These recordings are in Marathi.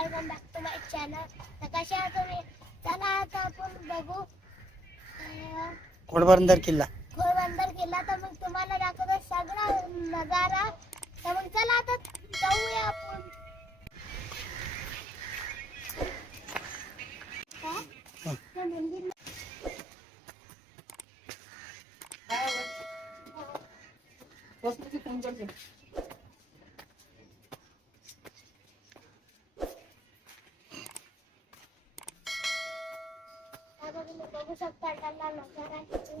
Welcome back to my channel तर कशा आहात तुम्ही चला आता आपण बघू घोडबंदर किल्ला. घोडबंदर किल्ला तर मग तुम्हाला दाखवतो सगळा नजारा तर मग चला आता जाऊया आपण. काय? हं. ते मंदिर हा बघा, तुम्ही बघू शकता त्याला नजारा किती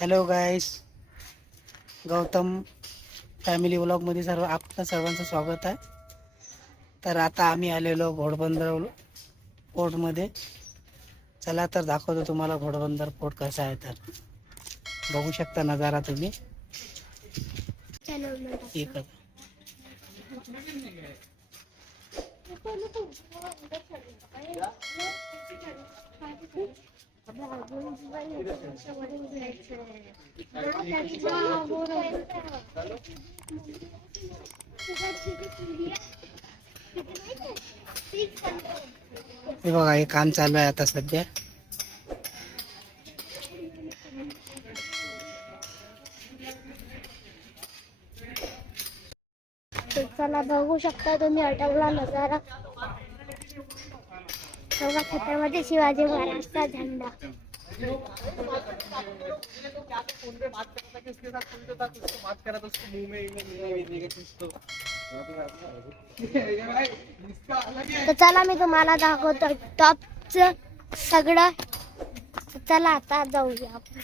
हॅलो गाईस गौतम फॅमिली व्लॉगमध्ये सर्व आपलं सर्वांचं स्वागत आहे. तर आता आम्ही आलेलो घोडबंदर फोर्टमध्ये चला तर दाखवतो तुम्हाला घोडबंदर फोर्ट कसा आहे तर. बघू शकता नजारा तुम्ही. चलो मग. एक हे बघा हे काम चालू आहे आता सध्या. तर चला बघू शकता तुम्ही अटकला नजारा. बघा छत्रामध्ये शिवाजी महाराजचा झेंडा. तर चला मी तुम्हाला दाखवतो टॉपच सगळं. चला आता जाऊया आपण.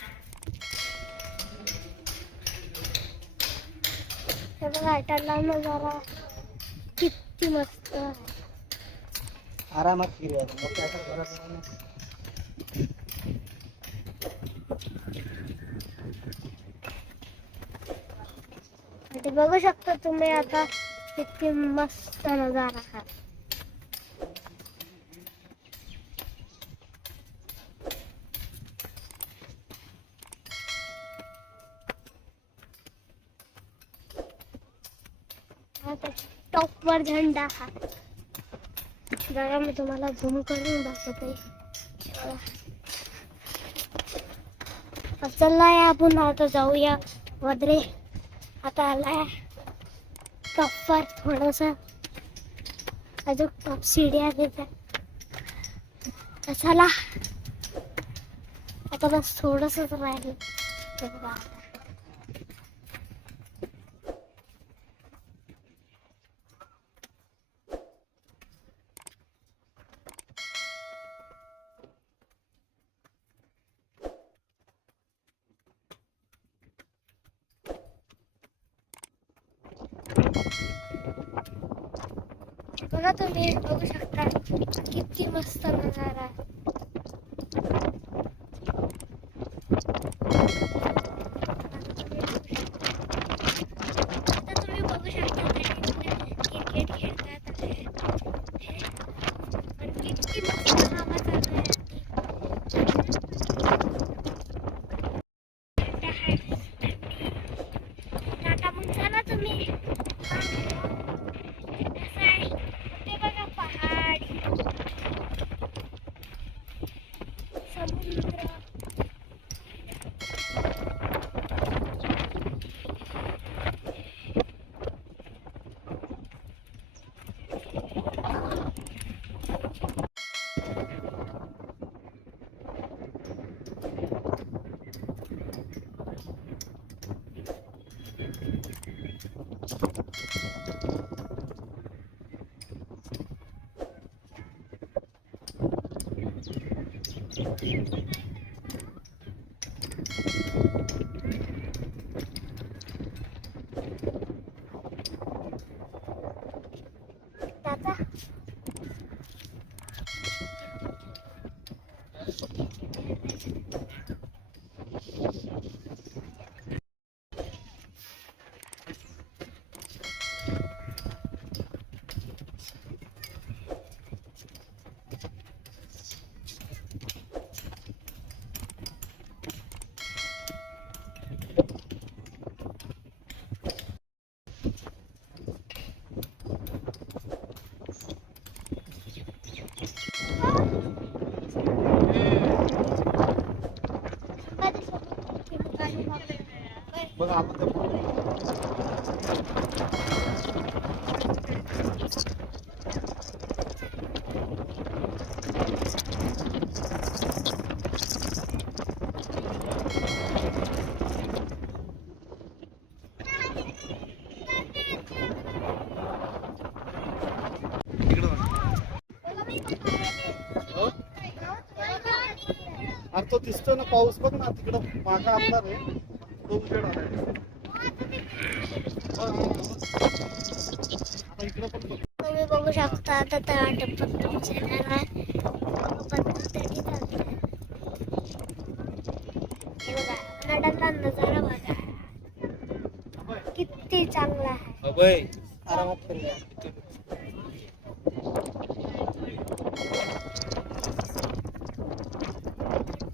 हे बघा अटकला नजारा किती मस्त. आहे. आरामात फिरूया मग काय असं करत नाही. ते बघू शकता तुम्ही आता किती मस्त नजारा आहे टॉप वर झेंडा हा. जरा मी तुम्हाला झूम करून दाखवते. तर चला या आपण आता जाऊया वद्रे. आता आलाय. टॉपवर थोडस. अजून टॉप सिड्या देतात चला. आता बस थोडस राहील. बघा तुम्ही बघू शकता किती मस्त नजारा आहे. दिसतोय ना पाऊस बघ ना तिकडं मागं अंधार आहे तो उजेड आलाय. आता इकडं पण बघ. तुम्ही बघू शकता आता आहे. हे नजारा बघा किती चांगला आहे अभय आरामात करूया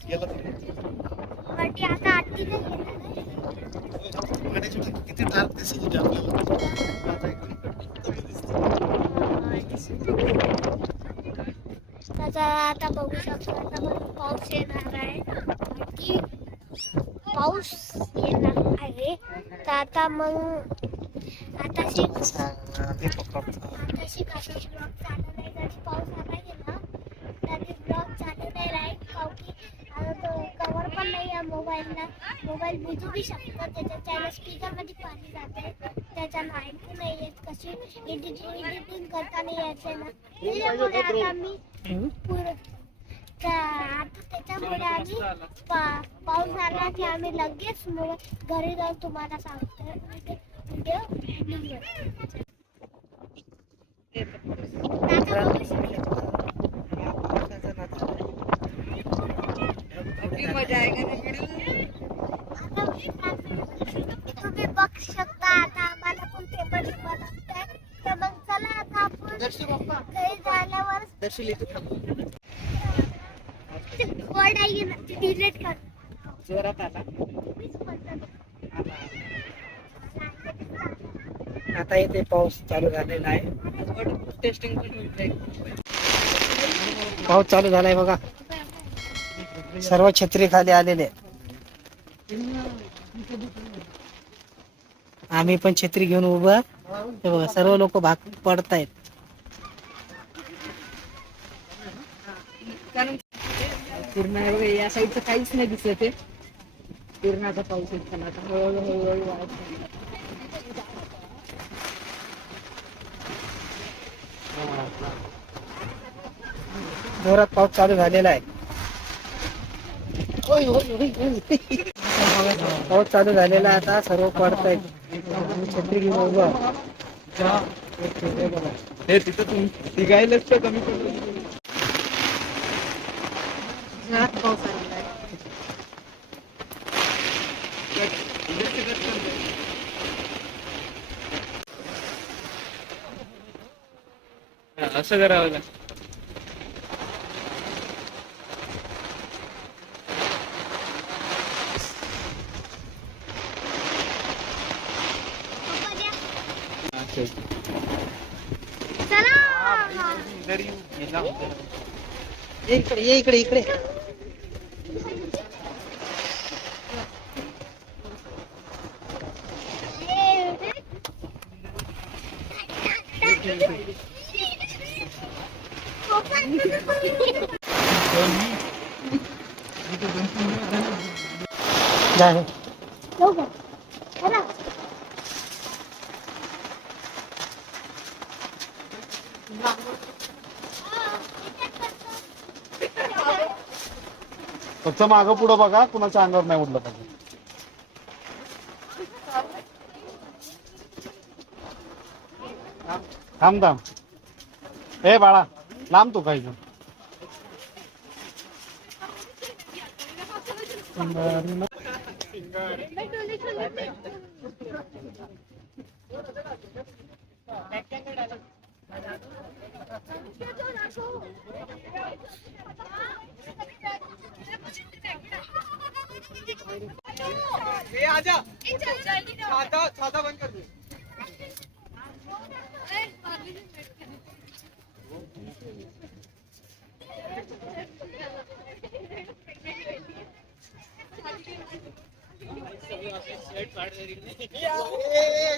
गेला तिकडे. वाटी आता आरती नाही येणार आहे. गाडीची टाकी किती डार्क दिसत होती आपल्याला? आता एकदम कमी दिसते आता आता बघू शकता आता पाऊस येणार आहे. की पाऊस येणार आहे. तर आता मग आता शिक आता शिक पाऊस आला गेला तरी ब्लॉग चालू नाही राहील काऊन की आता तो कवर पण नाही आहे मोबाईलला मोबाईल बुजू बी शकतो त्याच्या त्याला स्पीकरमध्ये पाणी जाते. त्याच्यानं ऐकू नाही येत कशी एडिटिंग एडिटिंग करता नाही येत ना. त्याच्यामुळे आता मी पुरं त्याच्यामुळे आम्ही पाऊस झाला की आम्ही लगेच घरी जाऊन तुम्हाला सांगतो. व्हिडिओ म्हणजे निघेल. आता बघू शकता. आता तुम्ही बघू शकता. आता आम्हाला पण पेपर बनवताय तर मग चला आता आपण घरी झाल्यावर वर्ड आहे ना ते डिलीट कर. जोरात आला आता इथे पाऊस चालू झालेला आहे. टेस्टिंग पाऊस चालू झालाय बघा. सर्व छत्री खाली आलेले आम्ही पण छत्री घेऊन उभं. हे बघा सर्व लोक भाग पडतायत. पूर्ण या साईडचं काहीच नाही दिसत आहे. पाऊस हळूहळू हळूहळू वाढत. जोरात पाऊस चालू झालेला आहे. पाऊस चालू झालेला आता सर्व पडतायत. छत्री घेऊन उभं हे तिथं तुम तिघायलाच तर कमी पडलं जोरात पाऊस आलेला आहे. असं करावं लागेल हा, चल. चला ये इकडे ये इकडे इकडे. जा फक्त मागं पुढं बघा कुणाच्या अंगावर नाही उडलं पाहिजे. थांब थांब. ए बाळा लांब तू काही ये आजा. छाता छाता बंद कर दे सेट पाड़ दे रही है